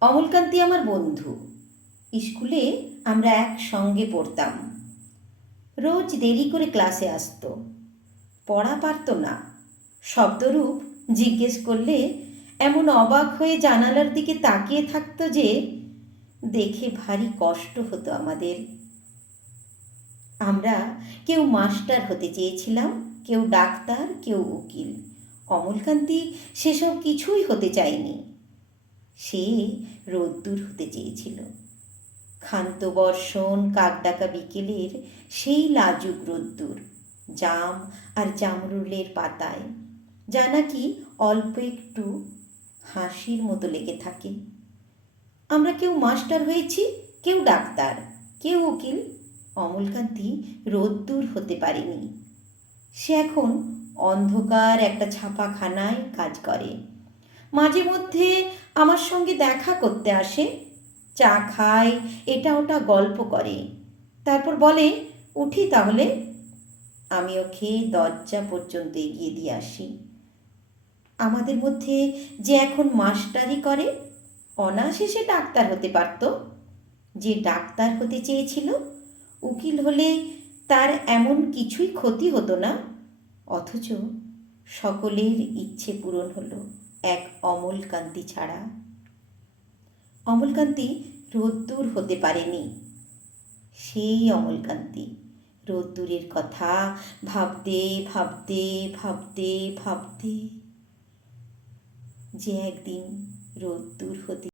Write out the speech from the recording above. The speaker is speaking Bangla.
অমলকান্তি আমার বন্ধু। স্কুলে আমরা একসঙ্গে পড়তাম। রোজ দেরি করে ক্লাসে আসতো, পড়া পারত না। শব্দরূপ জিজ্ঞেস করলে এমন অবাক হয়ে জানালার দিকে তাকিয়ে থাকতো যে দেখে ভারী কষ্ট হতো আমাদের। আমরা কেউ মাস্টার হতে চেয়েছিলাম, কেউ ডাক্তার, কেউ উকিল। অমলকান্তি সেসব কিছুই হতে চায়নি। সে রোদ্দুর হতে চেয়েছিল। ক্ষান্ত বর্ষণ, কাকডাকা বিকেলের সেই লাজুক রোদ্দুর, জাম আর জামরুলের পাতায়, যা নাকি অল্প একটু হাসির মতো লেগে থাকে। আমরা কেউ মাস্টার হয়েছি, কেউ ডাক্তার, কেউ উকিল। অমলকান্তি রোদ্দুর হতে পারেনি। সে এখন অন্ধকার একটা ছাপাখানায় কাজ করে। মাঝে মধ্যে আমার সঙ্গে দেখা করতে আসে, চা খায়, এটা ওটা গল্প করে, তারপর বলে, উঠি তাহলে। আমি ওকে দরজা পর্যন্ত এগিয়ে দিয়ে আসি। আমাদের মধ্যে যে এখন মাস্টারি করে, অনায়াসে সে ডাক্তার হতে পারত। যে ডাক্তার হতে চেয়েছিল, উকিল হলে তার এমন কিছুই ক্ষতি হতো না। অথচ সকলের ইচ্ছে পূরণ হলো, এক অমলকান্তি ছাড়া। অমলকান্তি রোদ্দুর হতে পারেনি। সেই অমলকান্তি রোদ্দুরের কথা ভাবতে ভাবতে ভাবতে ভাবতে যে একদিন রোদ্দুর হতে